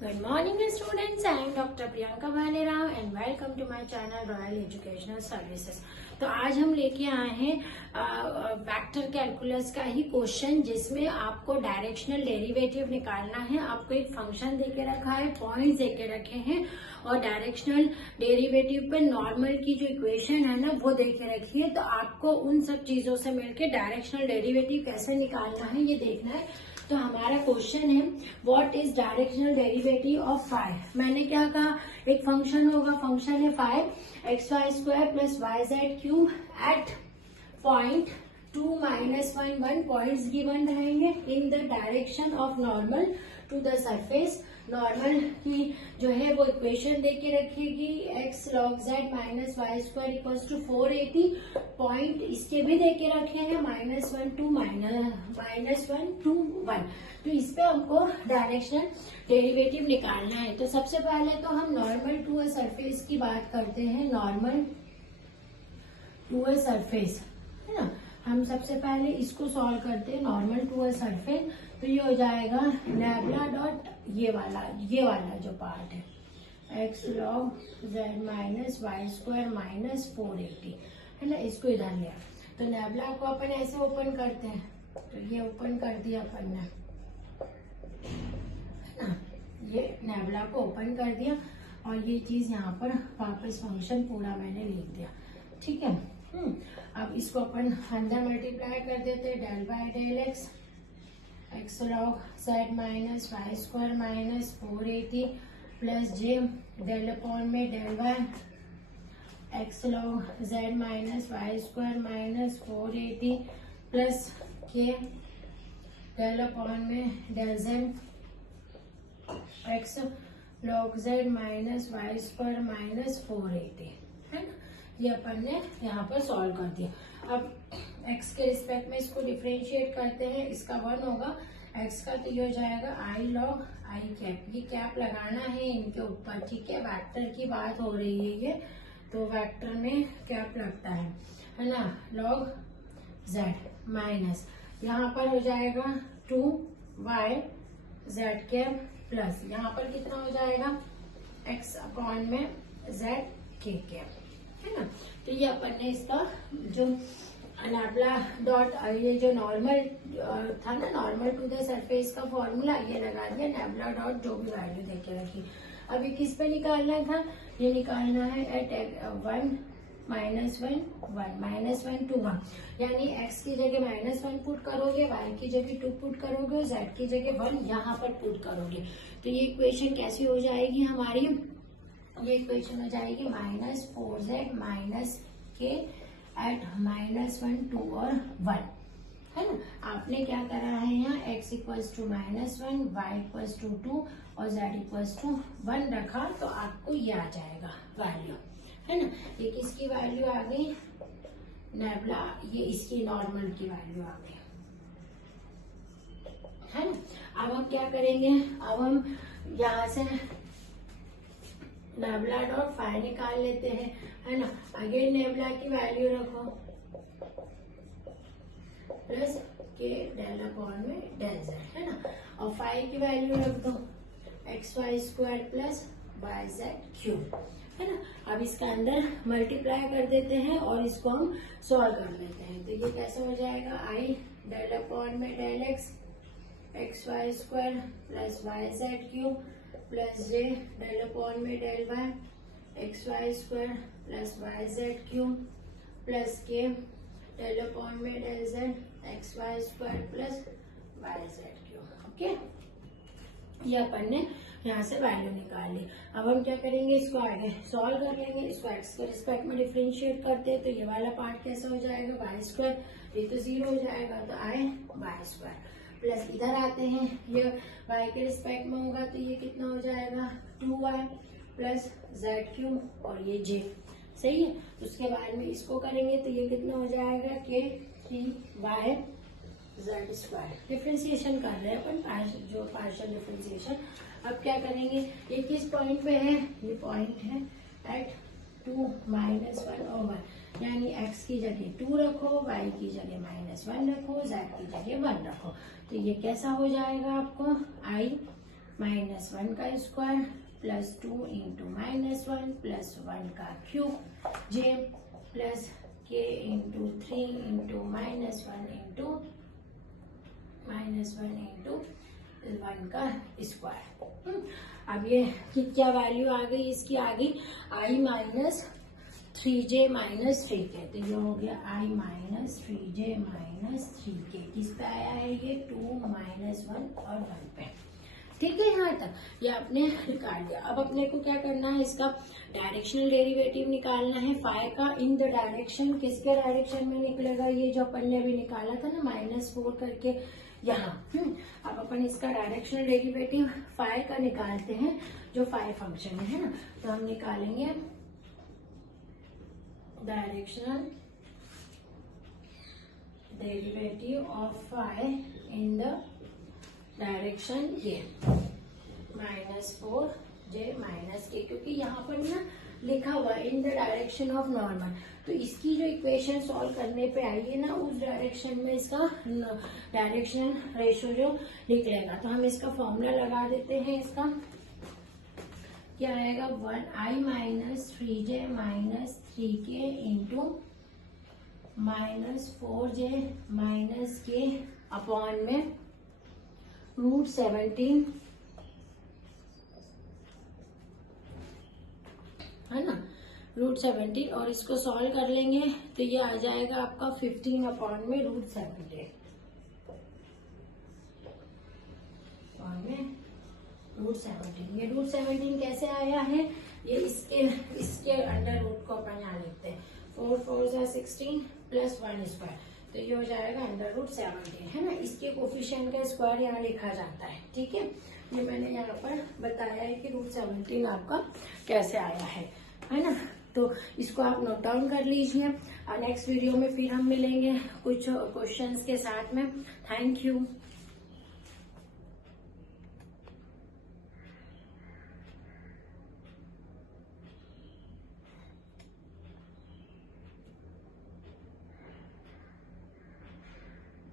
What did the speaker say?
Good morning students, I am Dr. Priyanka Bhalerao and welcome to my channel Royal Educational Services। तो आज हम लेके आए हैं वेक्टर कैलकुलस का ही क्वेश्चन जिसमें आपको डायरेक्शनल डेरिवेटिव निकालना है। आपको एक फंक्शन देके रखा है, पॉइंट्स देके रखे हैं और डायरेक्शनल डेरिवेटिव पे नॉर्मल की जो इक्वेशन है ना वो देके रखी है। तो आपको उन सब चीजों से मिलके डायरेक्शनल डेरिवेटिव कैसे निकालना है ये देखना है। तो हमारा क्वेश्चन है what is directional derivative of phi. मैंने क्या कहा, एक फंक्शन होगा, फंक्शन है phi x Y square plus Y Z cube at point 2 - 1 1 points given रहेंगे in the direction of normal to the surface. Normal की जो है वो इक्वेशन देके रखेगी x log z minus Y square equals to 480। Point इसके भी देके रखे हैं -1 to -1 to 1। तो इस पे हमको डायरेक्शनल डेरिवेटिव निकालना है। तो सबसे पहले तो हम नॉर्मल टू अ सरफेस की बात करते हैं। नॉर्मल टू अ सरफेस है ना, हम सबसे पहले इसको सॉल्व करते हैं। नॉर्मल टू अ सरफेस तो ये हो जाएगा नैबला डॉट ये वाला जो पार्ट है x log z minus Y square minus 480 है ना, इसको इधर लिया। तो नैबला को अपन ऐसे ओपन करते हैं, तो ये ओपन कर दिया अपन ने है ना, ये नैबला को ओपन कर दिया और ये चीज यहाँ पर वापस फंक्शन पूरा मैंने लिख दिया। ठीक है, अब इसको अपन अंदर मल्टीप्लाई कर देते हैं। Del by del x log z minus Y square minus 480 plus j del upon में del y x log z minus Y square minus 480 plus के डेल अपॉन में del z x log z minus Y square minus 480 है ना। ये अपन ने यहाँ पर सॉल्व कर दिया। अब x के रिस्पेक्ट में इसको डिफरेंशिएट करते हैं। इसका 1 होगा x का, तो ये हो जाएगा i log i कैप। ये कैप लगाना है इनके ऊपर, ठीक है। वेक्टर की बात हो रही है ये, तो वेक्टर में कैप लगता है ना। log z माइनस यहाँ पर हो जाएगा 2y z कैप प्लस यहाँ पर कितना हो जाएगा x अपॉन में z k कैप है ना। तो ये अपन ने इसका जो नैबला डॉट ये जो नॉर्मल था ना, नॉर्मल टू द सरफेस का फॉर्मूला ये लगा दिया। नैबला डॉट जो भी वैल्यू देके रखी। अब ये किस पे निकालना था, ये निकालना है एट 1 - 1 to 1, यानी x की जगह -1 पुट करोगे, y की जगह 2 पुट करोगे और z की जगह 1 यहाँ पर पुट करोगे। तो ये इक्वेशन कैसी हो जाएगी हमारी, ये इक्वेशन हो जाएगी -4z माइनस के एट -1 2 और 1 है ना। आपने क्या करा है यहाँ x equals to -1 y equals to 2 और z इक्वल्स टू 1 रखा, तो आपको ये आ जाएगा वैल्यू है ना। ये किसकी वैल्यू आ गई, नैबला, ये इसकी नॉर्मल की वैल्यू आ गई है ना। अब हम क्या करेंगे, अब हम यहाँ से नैबला डॉट फाई निकाल लेते हैं है ना। अगेन नैबला की वैल्यू रखो प्लस के डेल अपॉन में डेल जेड है ना, और फाई की वैल्यू रख दो X Y square plus Y Z cube है ना। अब इसका अंदर मल्टीप्लाई कर देते हैं और इसको हम सॉल्व कर लेते हैं। तो ये कैसे हो जाएगा, आई डेल अपॉन में del x Y square plus Y Z cube plus j del upon में del y x Y square plus Y Z cube plus के डेल अपॉन में del z x Y square plus Y Z cube. Okay, ये अपन ने यहाँ से value निकाल ली। अब हम क्या करेंगे, इसको आगे सॉल्व कर लेंगे। इसको एक्स के रिस्पेक्ट में डिफरेंशिएट करते हैं, तो ये वाला पार्ट कैसा हो जाएगा, वाई स्क्वायर, ये तो 0 हो जाएगा, तो आए वाई स्क्वायर प्लस इधर आते हैं, ये y के रिस्पेक्ट में होगा तो ये कितना हो जाएगा 2y प्लस जेड क्यूब और ये j, सही है। उसके बाद में इसको करेंगे तो ये कितना हो जाएगा के 3y जेड स्क्वायर। डिफ्रेंसिएशन कर रहे हैं अपन, जो पार्शियल डिफ्रेंसिएशन। अब क्या करेंगे, ये किस पॉइंट पे है, ये पॉइंट है एट 2 - 1 और 1, यानी x की जगह 2 रखो, y की जगह -1 रखो, z की जगह 1 रखो। तो ये कैसा हो जाएगा आपको, i -1 का स्क्वायर प्लस 2 इंटू -1 प्लस 1 का cube j plus k into 3 into -1 into -1 का स्क्वायर। अब ये क्या वैल्यू आ गई इसकी, आ गई i minus 3j minus 3k। तो ये हो गया i minus 3j minus 3k। किस पे आया है ये, 2 -1 और 1 पे। ठीक है, यहाँ तक ये आपने निकाल दिया। अब अपने को क्या करना है, इसका डायरेक्शनल डेरिवेटिव निकालना है फाई का इन द डायरेक्शन। किसके डायरेक्शन में निकलेगा, ये जो अपन ने अभी निकाला था ना -4 करके यहाँ। अब अपन इसका डायरेक्शनल डेरिवेटिव फाई का निकालते हैं, जो फाई फंक्शन है ना। तो हम निकालेंगे directional derivative of phi in the direction ये -4j माइनस के, क्योंकि यहाँ पर ना लिखा हुआ इन द डायरेक्शन ऑफ नॉर्मल। तो इसकी जो इक्वेशन सॉल्व करने पे आई है ना, उस डायरेक्शन में इसका डायरेक्शन रेशियो जो निकलेगा। तो हम इसका फॉर्मूला लगा देते हैं। इसका क्या आएगा, 1i minus 3j minus 3k into -4j minus के अपॉन में √17 है ना, √17। और इसको सॉल्व कर लेंगे तो ये आ जाएगा आपका 15 अपॉन में √17 √17। ये √17 कैसे आया है, ये इसके अंडर रूट को अपन यहाँ लिखते हैं। 4 4 16 प्लस 1 स्क्वायर, तो ये हो जाएगा √17 है ना। इसके कोफिशिएंट का स्क्वायर यहाँ लिखा जाता है। ठीक है, ये मैंने यहाँ पर बताया है कि √17 आपका कैसे आया है ना। तो इसको आप नोट डाउन कर लीजिए। नेक्स्ट वीडियो में फिर हम मिलेंगे कुछ क्वेश्चंस के साथ में। Thank you.